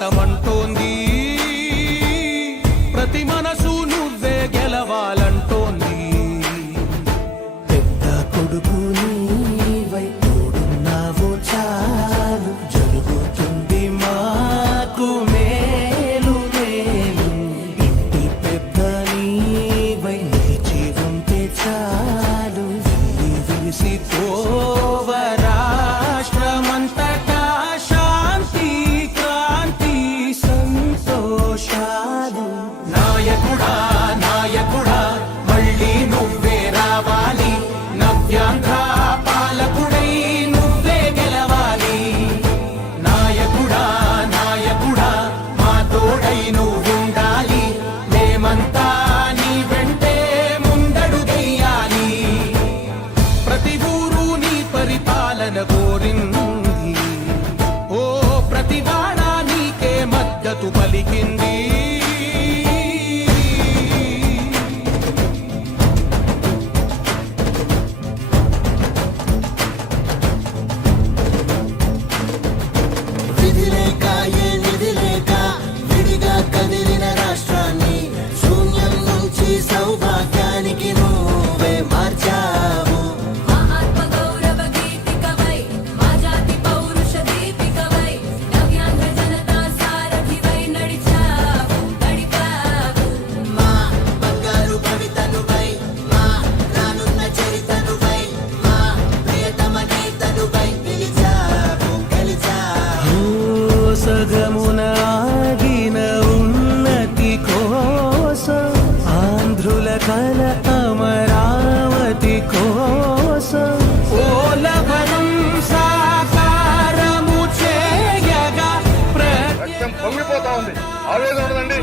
భారతమంటోంది ప్రతి మనసు నువ్వే గెలవాలంటోంది పెద్ద కొడుకు నీవై తోడున్నావో చాలు జరుగుతుంది మాకు మేలు మేలు పెద్ద నీవై నిలిచి ఉంటే చాలు మద్దతు పలికింది. పొంగిపోతా ఉంది. ఆవేదన ఉండదండి.